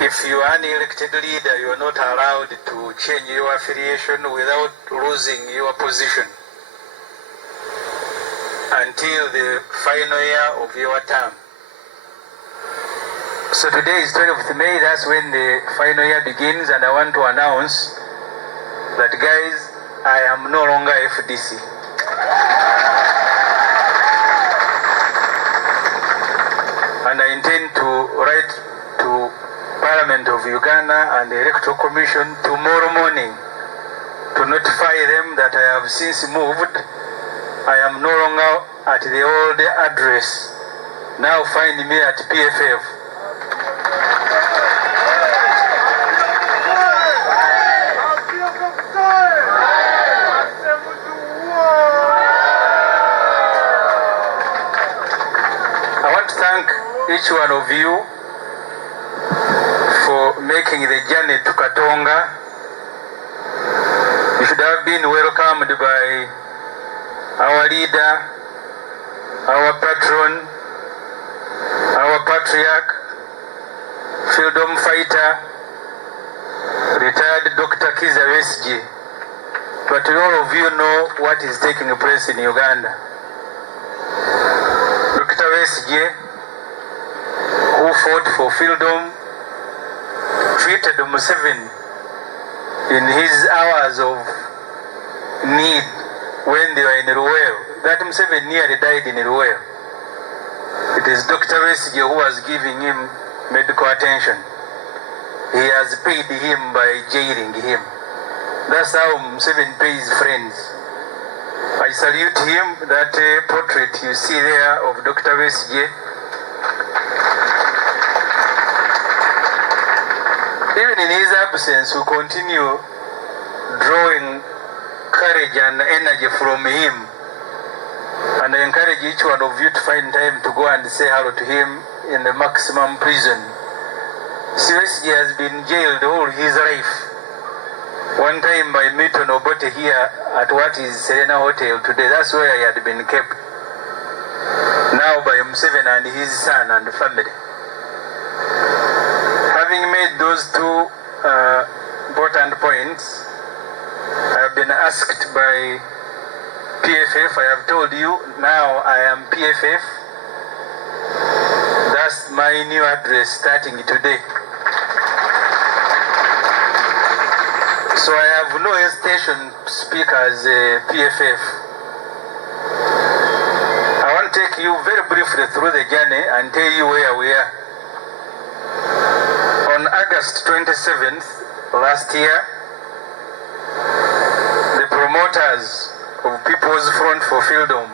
If you are an elected leader, you are not allowed to change your affiliation without losing your position until the final year of your term. So today is 12th May, that's when the final year begins, and I want to announce that, guys, I am no longer FDC. And I intend to write to Parliament of Uganda and the Electoral Commission tomorrow morning to notify them that I have since moved. I am no longer at the old address. Now find me at PFF. I want to thank each one of you for making the journey to Katonga. You should have been welcomed by our leader, our patron, our patriarch, freedom fighter, retired Dr. Kiza Besigye. But all of you know what is taking place in Uganda. Dr. Besigye, who fought for freedom, treated Museveni in his hours of need when they were in Ruwero. That Museveni nearly died in Ruwero. It is Dr. Besigye who was giving him medical attention. He has paid him by jailing him. That's how Museveni pays friends. I salute him. That portrait you see there of Dr. Besigye, even in his absence, we continue drawing courage and energy from him. And I encourage each one of you to find time to go and say hello to him in the maximum prison. Seriously, has been jailed all his life. One time by Milton Obote here at what is Serena Hotel today, that's where he had been kept. Now by Museveni and his son and family. Having made those two important points, I have been asked by PFF. I have told you now I am PFF. That's my new address starting today. So I have no hesitation to speak as a PFF. I want to take you very briefly through the journey and tell you where we are. On August 27th last year, the promoters of People's Front for Freedom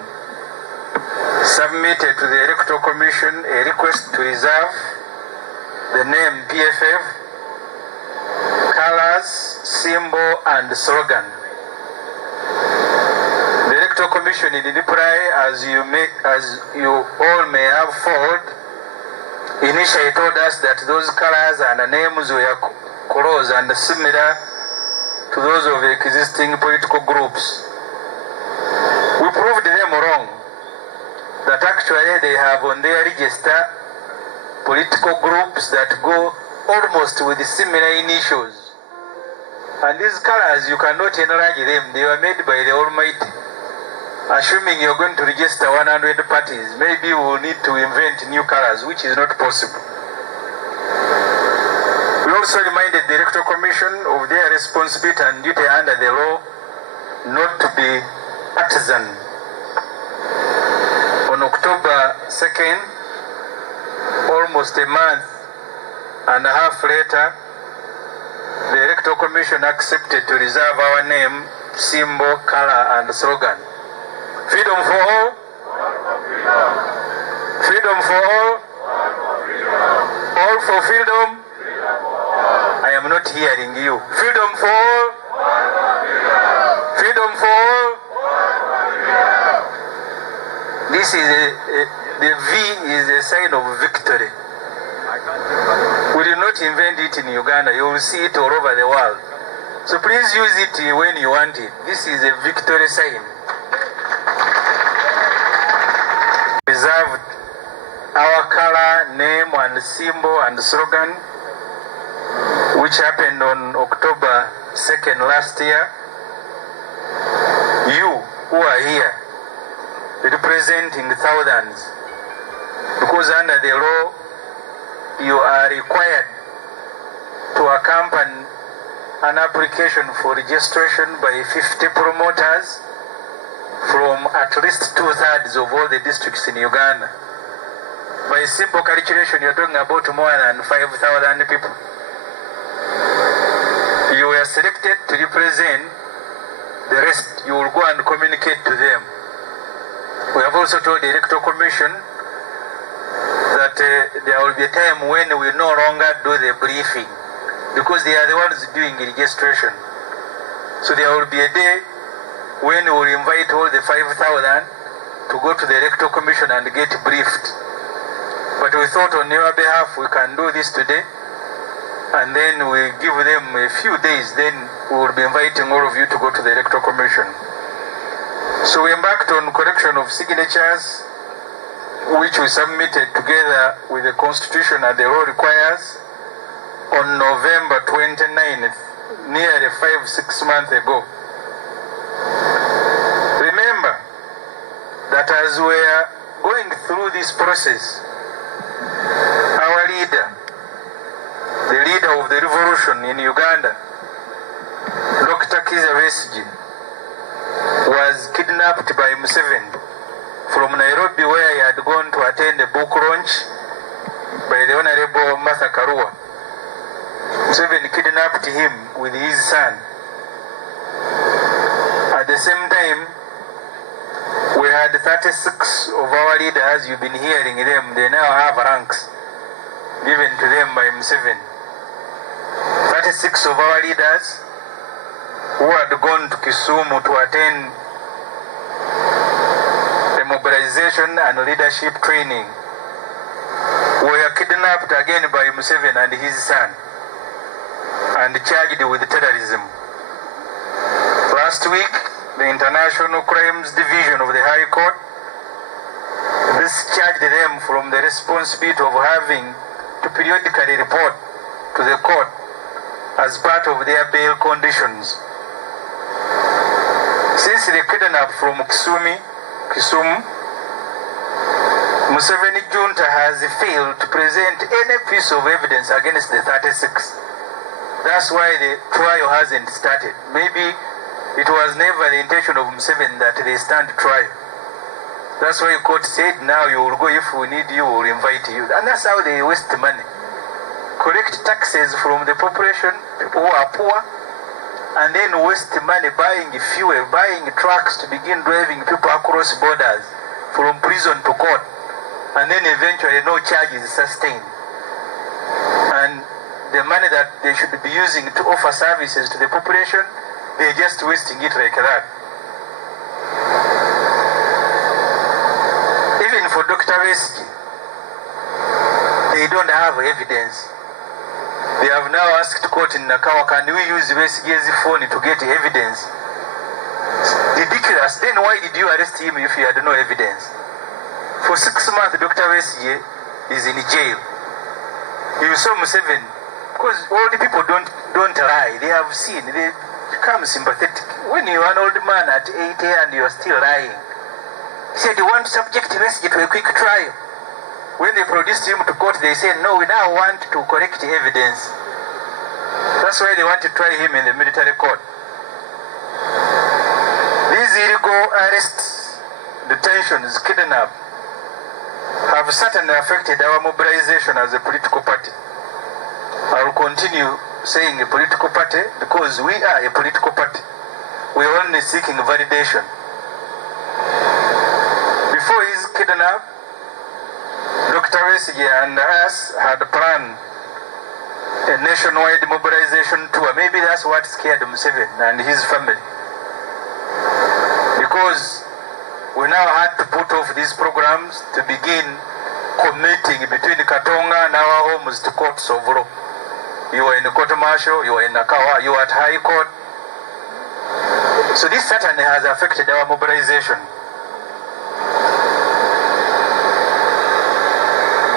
submitted to the Electoral Commission a request to reserve the name PFF, colors, symbol, and slogan. The Electoral Commission, in reply, as you all may have followed, initially told us that those colors and the names were close and similar to those of existing political groups. We proved them wrong, that actually they have on their register political groups that go almost with similar initials. And these colors, you cannot enlarge them. They were made by the Almighty. Assuming you're going to register 100 parties, maybe we will need to invent new colors, which is not possible. We also reminded the Electoral Commission of their responsibility and duty under the law not to be partisan. On October 2nd, almost a month and a half later, the Electoral Commission accepted to reserve our name, symbol, color, and slogan. Freedom for all. Freedom for all. All for freedom. I am not hearing you. Freedom for all. Freedom for all. This is the V is a sign of victory. We did not invent it in Uganda. You will see it all over the world. So please use it when you want it. This is a victory sign. Reserved our color, name, and symbol and slogan which happened on October 2nd last year, you who are here representing thousands, because under the law you are required to accompany an application for registration by 50 promoters from at least 2/3 of all the districts in Uganda. By simple calculation, you're talking about more than 5,000 people. You were selected to represent the rest. You will go and communicate to them. We have also told the Electoral Commission that there will be a time when we no longer do the briefing, because they are the ones doing registration. So there will be a day when we will invite all the 5,000 to go to the Electoral Commission and get briefed. But we thought on your behalf we can do this today, and then we give them a few days, then we will be inviting all of you to go to the Electoral Commission. So we embarked on collection of signatures, which we submitted together with the Constitution and the law requires on November 29th, nearly 5-6 months ago. Remember that as we are going through this process, our leader, the leader of the revolution in Uganda, Dr. Kizza Besigye, was kidnapped by Museveni from Nairobi, where he had gone to attend a book launch by the Honorable Martha Karua. Museveni kidnapped him with his son. At the same time, we had 36 of our leaders, you've been hearing them, they now have ranks given to them by Museveni. 36 of our leaders who had gone to Kisumu to attend a mobilization and leadership training were kidnapped again by Museveni and his son and charged with terrorism. Last week, the International Crimes Division of the High Court discharged them from the responsibility of having to periodically report to the court as part of their bail conditions. Since the kidnap from Kisumu, Museveni junta has failed to present any piece of evidence against the 36. That's why the trial hasn't started. Maybe it was never the intention of Museveni that they stand trial. That's why the court said, now you will go, if we need you, we will invite you. And that's how they waste money. Collect taxes from the population, people who are poor, and then waste money buying fuel, buying trucks to begin driving people across borders from prison to court, and then eventually no charge is sustained. And the money that they should be using to offer services to the population, they're just wasting it like that. Even for Dr. Besigye, they don't have evidence. They have now asked court in Nakawa, can we use Besigye's phone to get evidence? Ridiculous. Then why did you arrest him if you had no evidence? For 6 months, Dr. Besigye is in jail. You saw Museveni, because all the people don't lie. They have seen, they become sympathetic. When you are an old man at 80 and you are still lying, he said, you want to subject Besigye to a quick trial. When they produced him to court, they said, no, we now want to collect evidence. That's why they want to try him in the military court. These illegal arrests, detentions, kidnapping, have certainly affected our mobilization as a political party. I will continue saying a political party because we are a political party. We are only seeking validation. Before his kidnap, Dr. Besigye and us had planned a nationwide mobilization tour. Maybe that's what scared Museveni and his family. Because we now had to put off these programs to begin committing between Katonga and our homes to courts of law. You are in the court martial, you are in Nakawa, you are at High Court. So this certainly has affected our mobilization.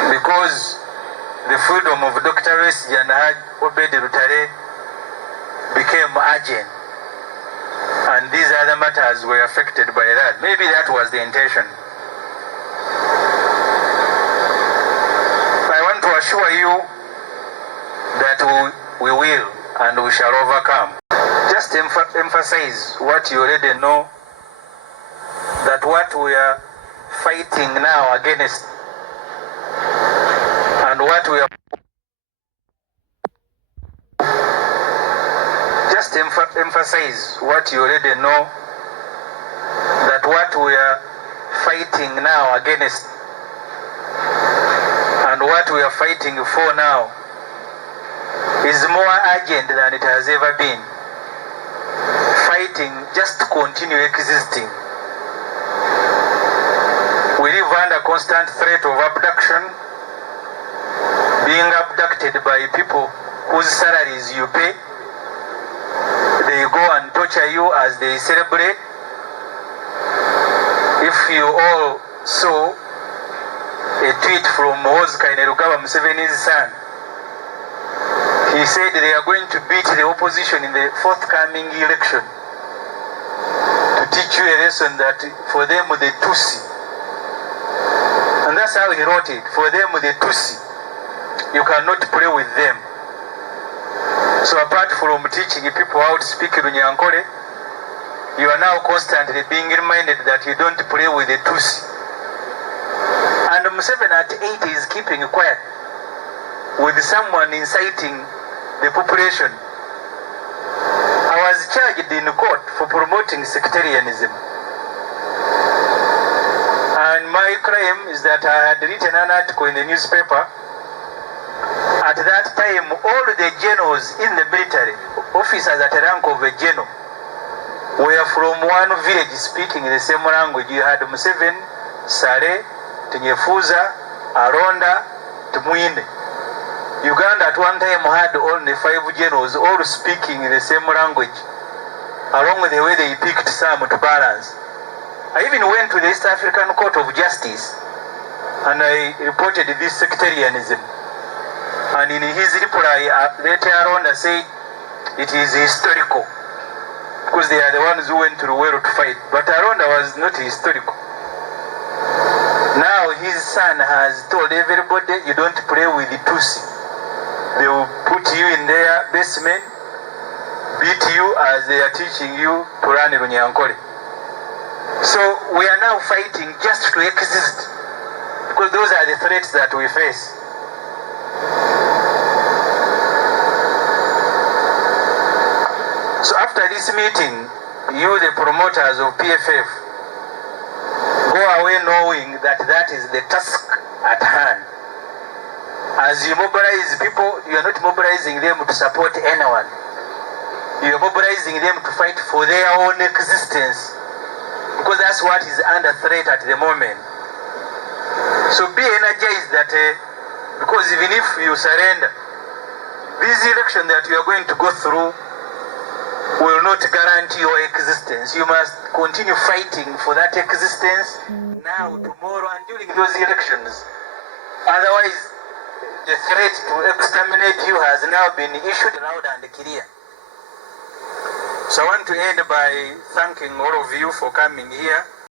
Because the freedom of Dr. Besigye and Obed Rutare became urgent, and these other matters were affected by that. Maybe that was the intention. I want to assure you that we will and we shall overcome. Just emphasize what you already know, that what we are fighting now against and what we are just emphasize what you already know, that what we are fighting now against and what we are fighting for now is more urgent than it has ever been. Fighting just to continue existing. We live under constant threat of abduction, being abducted by people whose salaries you pay. They go and torture you as they celebrate. If you all saw a tweet from Muhoozi Kainerugaba, Museveni's son, he said they are going to beat the opposition in the forthcoming election to teach you a lesson that for them the Tutsi. And that's how he wrote it. For them the Tutsi. You cannot play with them. So apart from teaching people how to speak Runyankore, you are now constantly being reminded that you don't play with the Tutsi. And Museveni at 80 is keeping quiet with someone inciting the population. I was charged in court for promoting sectarianism. And my crime is that I had written an article in the newspaper. At that time, all the generals in the military, officers at the rank of a general, were from one village speaking the same language. You had Museveni, Sare, Tinyefuza, Aronda, Tumuine. Uganda at one time had only 5 generals all speaking the same language, along with the way they picked some to balance. I even went to the East African Court of Justice and I reported this sectarianism. And in his reply, later on, I said it is historical because they are the ones who went to the world to fight. But Aronda was not historical. Now his son has told everybody, you don't play with the Tutsi. They will put you in their basement, beat you as they are teaching you to run Runyankore. So we are now fighting just to exist because those are the threats that we face. So after this meeting, you, the promoters of PFF, go away knowing that that is the task at hand. As you mobilize people, you are not mobilizing them to support anyone. You are mobilizing them to fight for their own existence, because that's what is under threat at the moment. So be energized that because even if you surrender, this election that you are going to go through will not guarantee your existence. You must continue fighting for that existence now, tomorrow, and during those elections. Otherwise, the threat to exterminate you has now been issued loud and clear. So I want to end by thanking all of you for coming here.